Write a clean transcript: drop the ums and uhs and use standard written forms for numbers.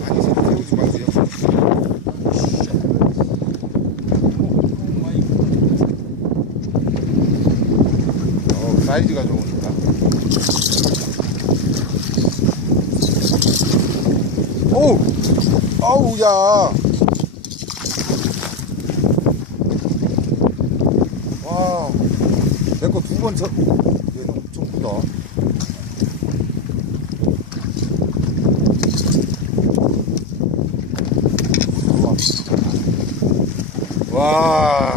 많이 세우지 말고요. 사이즈가 좋으니까. 오! 아우, 야! 와, 내 거 두 번 얘는 엄청 크다. 와.